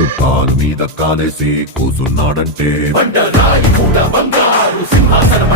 వాడు కాలు మీద కాలేసి కూసున్నాడంటే బండరాయి మూడ బంగారు సింహాసనం